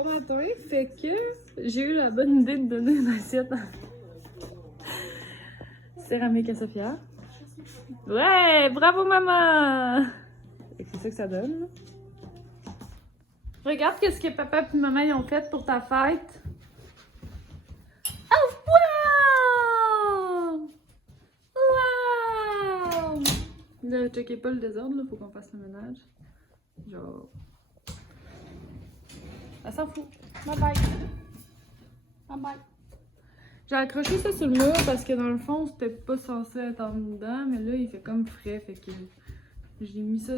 3 matins, fait que j'ai eu la bonne idée de donner une assiette céramique à Sophia. Ouais, bravo maman! Et c'est ça que ça donne. Regarde qu'est-ce que papa et maman ils ont fait pour ta fête. Oh wow! Wow! Là, checkez pas le désordre, là, faut qu'on fasse le ménage. Genre... Elle s'en fout. Bye bye. Bye bye. J'ai accroché ça sur le mur parce que dans le fond, c'était pas censé être en dedans, mais là, il fait comme frais, fait que j'ai mis ça,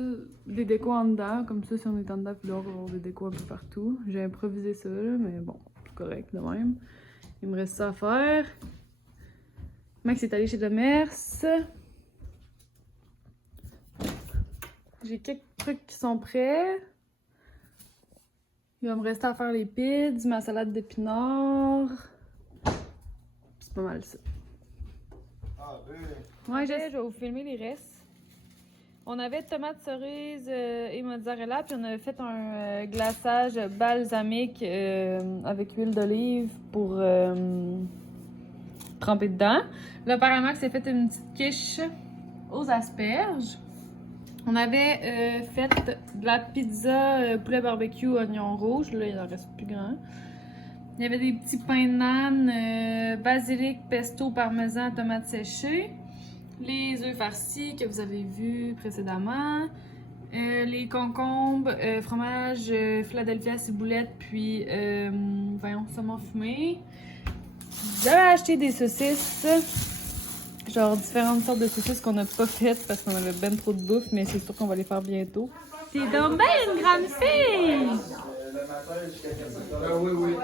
des décos en dedans, comme ça, si on est en dedans, puis là, on va avoir des décos un peu partout. J'ai improvisé ça, là, mais bon, c'est correct de même. Il me reste ça à faire. Max est allé chez Demers. J'ai quelques trucs qui sont prêts. Il va me rester à faire les pids, ma salade d'épinards. C'est pas mal ça. Ouais, je vais vous filmer les restes. On avait tomates cerises et mozzarella, puis on avait fait un glaçage balsamique avec huile d'olive pour tremper dedans. Là, apparemment, c'est fait une petite quiche aux asperges. On avait fait de la pizza poulet barbecue oignon rouge. Là, il en reste plus grand. Il y avait des petits pains de naan, basilic, pesto, parmesan, tomates séchées. Les œufs farcis que vous avez vus précédemment. Les concombres, fromage, Philadelphia, ciboulette, puis voyons, saumon fumé. J'avais acheté des saucisses. Genre différentes sortes de saucisses qu'on n'a pas faites parce qu'on avait ben trop de bouffe, mais c'est sûr qu'on va les faire bientôt. C'est donc ben une grande fille! Oui, oui. Non,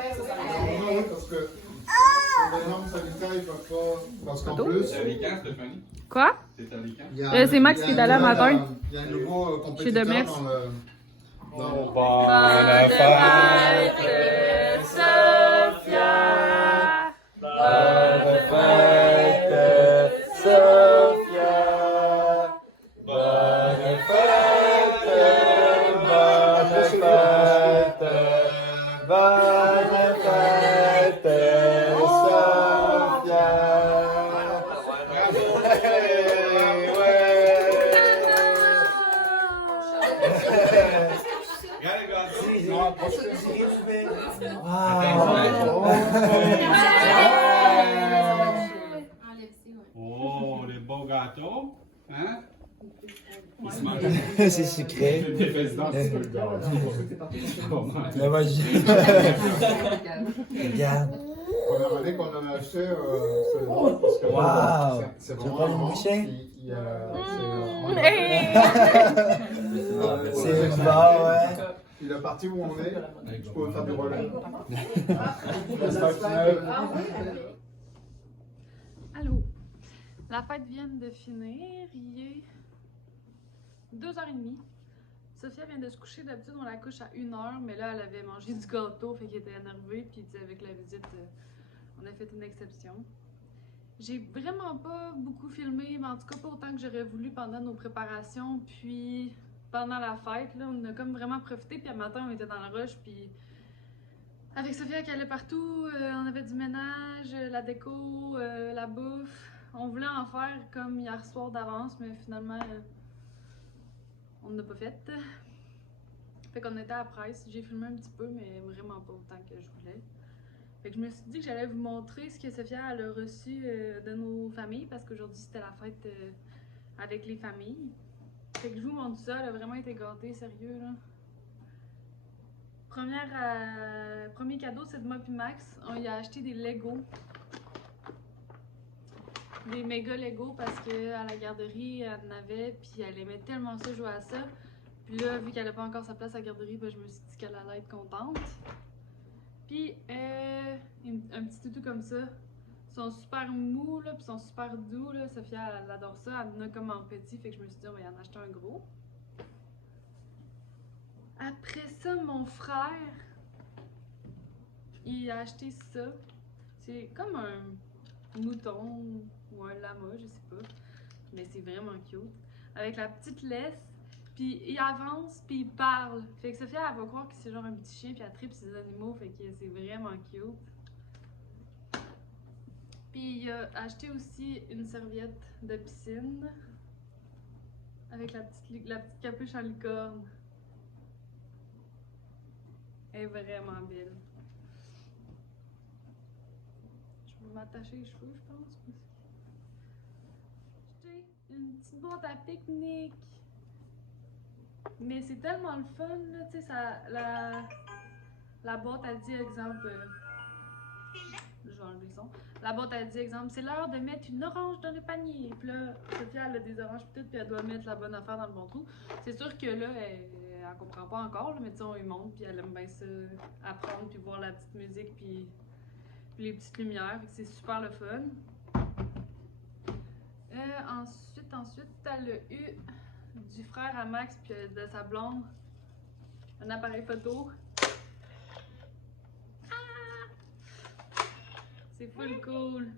oui, parce que les normes sanitaires, ils peuvent pas. Parce qu'en plus. C'est allé quand, Stéphanie? Quoi? C'est allé quand? C'est Max qui est allé à matin. Il y a un nouveau Chez compétiteur Demers. dans le. Dans... Bonne fête, Sophia! Bonne fête, Sophia! Bonne fête, bonne fête, bonne fête, Sophia! Oh, les beaux gâteaux, hein? Ils se mangent. C'est sucré. Des présidents, c'est pas le gâteau. Mais vas-y. Regarde. Première année qu'on en a acheté, c'est drôle parce que. Waouh. C'est Tu veux vraiment. pas une bouchée? C'est une barre, ouais. Il est parti où on est, je pouvais faire du relais. Allô? La fête vient de finir, il est 2h30. Sophia vient de se coucher, d'habitude on la couche à 1h, mais là elle avait mangé du gâteau, fait qu'elle était énervée, puis avec la visite, on a fait une exception. J'ai vraiment pas beaucoup filmé, mais en tout cas pas autant que j'aurais voulu pendant nos préparations, puis pendant la fête, là, on a comme vraiment profité, puis un matin on était dans le rush, puis avec Sophia qui allait partout, on avait du ménage, la déco, la bouffe. On voulait en faire comme hier soir d'avance, mais finalement on n'a pas fait. Fait qu'on était à la presse, j'ai filmé un petit peu, mais vraiment pas autant que je voulais. Fait que je me suis dit que j'allais vous montrer ce que Sophia elle a reçu de nos familles, parce qu'aujourd'hui c'était la fête avec les familles. Fait que je vous montre ça, elle a vraiment été gâtée, sérieux là. Premier cadeau, c'est de moi puis Max. On lui a acheté des Lego. Des méga Lego parce qu'à la garderie, elle en avait, puis elle aimait tellement ça, jouer à ça. Puis là, vu qu'elle n'a pas encore sa place à la garderie, ben, je me suis dit qu'elle allait être contente. Puis un petit toutou comme ça. Ils sont super mous, là, puis ils sont super doux. Là. Sophia, elle adore ça. Elle en a comme en petit, fait que je me suis dit, on va y en acheter un gros. Après ça, mon frère, il a acheté ça. C'est comme un mouton ou un lama, je sais pas. Mais c'est vraiment cute. Avec la petite laisse, Puis il avance, puis il parle. Fait que Sophia, elle va croire que c'est genre un petit chien, puis elle tripe ses animaux, fait que c'est vraiment cute. Puis il a acheté aussi une serviette de piscine avec la petite capuche en licorne. Elle est vraiment belle. Je vais m'attacher les cheveux, je pense. J'ai acheté une petite boîte à pique-nique. Mais c'est tellement le fun, là, tu sais, la boîte a dit, exemple, je vais enlever le son. La boîte a dit, exemple, c'est l'heure de mettre une orange dans le panier. Puis là, Sophia, elle a des oranges petites, puis elle doit mettre la bonne affaire dans le bon trou. C'est sûr que là, elle comprend pas encore, là, mais tu sais, on lui montre, puis elle aime bien ça, apprendre, puis voir la petite musique, puis les petites lumières, fait que c'est super le fun. Ensuite, elle a eu du frère à Max puis de sa blonde un appareil photo. Ah! C'est full cool.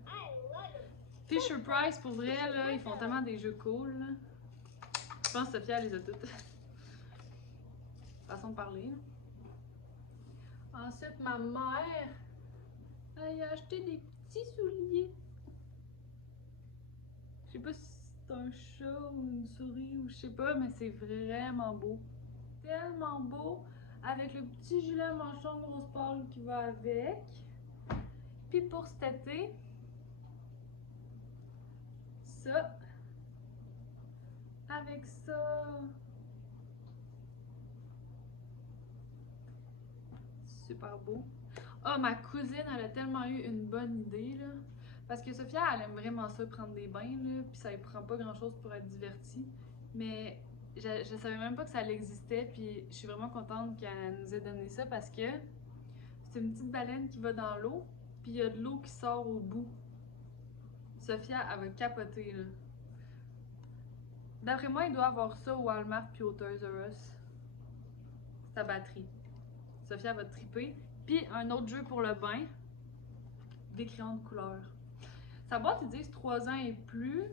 Fisher Price, pour vrai, là, ils font tellement des jeux cool. Là. Je pense que Sophia elle les a toutes. Façon de parler. Là. Ensuite, ma mère, elle a acheté des petits souliers. Je sais pas si c'est un chat ou une souris ou je sais pas, mais c'est vraiment beau. Tellement beau, avec le petit gilet manchon rose pâle qui va avec. Puis pour cet été, ça, avec ça. Super beau. Ah, ma cousine, elle a tellement eu une bonne idée, là. Parce que Sophia, elle aime vraiment ça, prendre des bains, là, puis ça ne prend pas grand-chose pour être divertie. Mais je savais même pas que ça existait, puis je suis vraiment contente qu'elle nous ait donné ça parce que c'est une petite baleine qui va dans l'eau, puis il y a de l'eau qui sort au bout. Sophia, elle va capoter, là. D'après moi, il doit avoir ça au Walmart puis au Toys R Us. Sa batterie. Sophia va triper. Puis un autre jeu pour le bain, des crayons de couleur. Sa boîte, ils disent 3 ans et plus.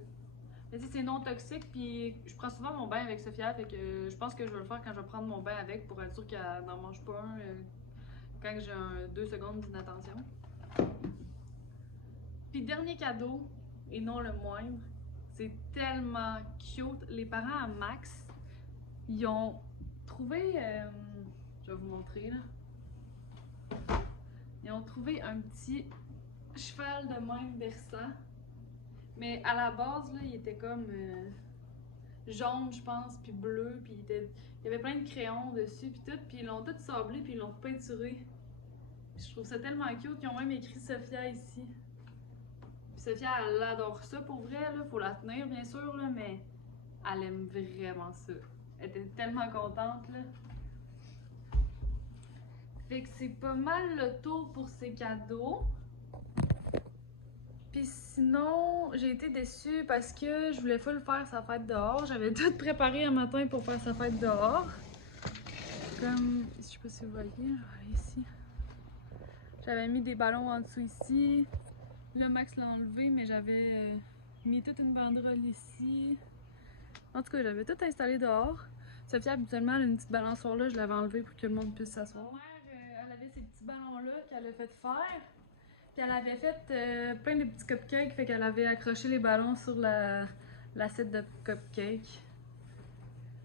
Mais c'est non toxique, puis je prends souvent mon bain avec Sophia, fait que je pense que je vais le faire quand je vais prendre mon bain avec pour être sûre qu'elle n'en mange pas un quand j'ai 2 secondes d'inattention. Puis dernier cadeau, et non le moindre, c'est tellement cute. Les parents à Max, ils ont trouvé, je vais vous montrer là, ils ont trouvé un petit cheval de même versant. Mais à la base, là, il était comme jaune, je pense, puis bleu, puis il y avait plein de crayons dessus, puis tout, puis ils l'ont tout sablé, puis ils l'ont peinturé. Je trouve ça tellement cute qu'ils ont même écrit Sophia ici. Puis Sophia, elle adore ça pour vrai, là, faut la tenir bien sûr, là, mais elle aime vraiment ça. Elle était tellement contente, là. Fait que c'est pas mal le tour pour ces cadeaux. Puis sinon, j'ai été déçue parce que je voulais full faire sa fête dehors. J'avais tout préparé un matin pour faire sa fête dehors. Comme, je sais pas si vous voyez, je vais aller ici. J'avais mis des ballons en dessous ici. Là, Max l'a enlevé, mais j'avais mis toute une banderole ici. En tout cas, j'avais tout installé dehors. Sophia, habituellement, elle a une petite balançoire là, je l'avais enlevée pour que le monde puisse s'asseoir. Ma mère, elle avait ces petits ballons-là qu'elle a fait faire. Puis elle avait fait plein de petits cupcakes, fait qu'elle avait accroché les ballons sur l'assiette de cupcakes.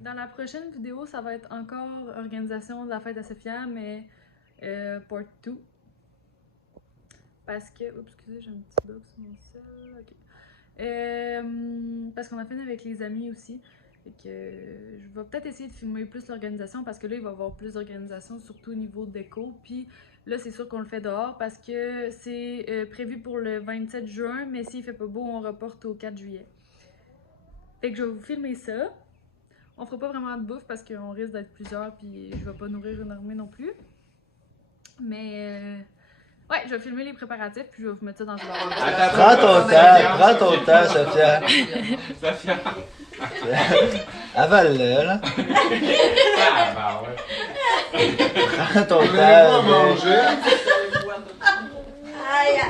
Dans la prochaine vidéo, ça va être encore organisation de la fête à Sophia, mais part 2. Parce que... Oups, excusez, j'ai un petit bug sur mon sel. Ok. Parce qu'on a fini avec les amis aussi. Fait que je vais peut-être essayer de filmer plus l'organisation parce que là, il va y avoir plus d'organisation, surtout au niveau déco. Puis là, c'est sûr qu'on le fait dehors parce que c'est prévu pour le 27 juin, mais s'il fait pas beau, on reporte au 4 juillet. Fait que je vais vous filmer ça. On fera pas vraiment de bouffe parce qu'on risque d'être plusieurs puis je vais pas nourrir une armée non plus. Mais ouais, je vais filmer les préparatifs puis je vais vous mettre ça dans le vlog. Prends ton temps, Sophia. Sophia. Avale-le, là. Ah, bah ouais. Prends ton On va temps. manger. Aïe!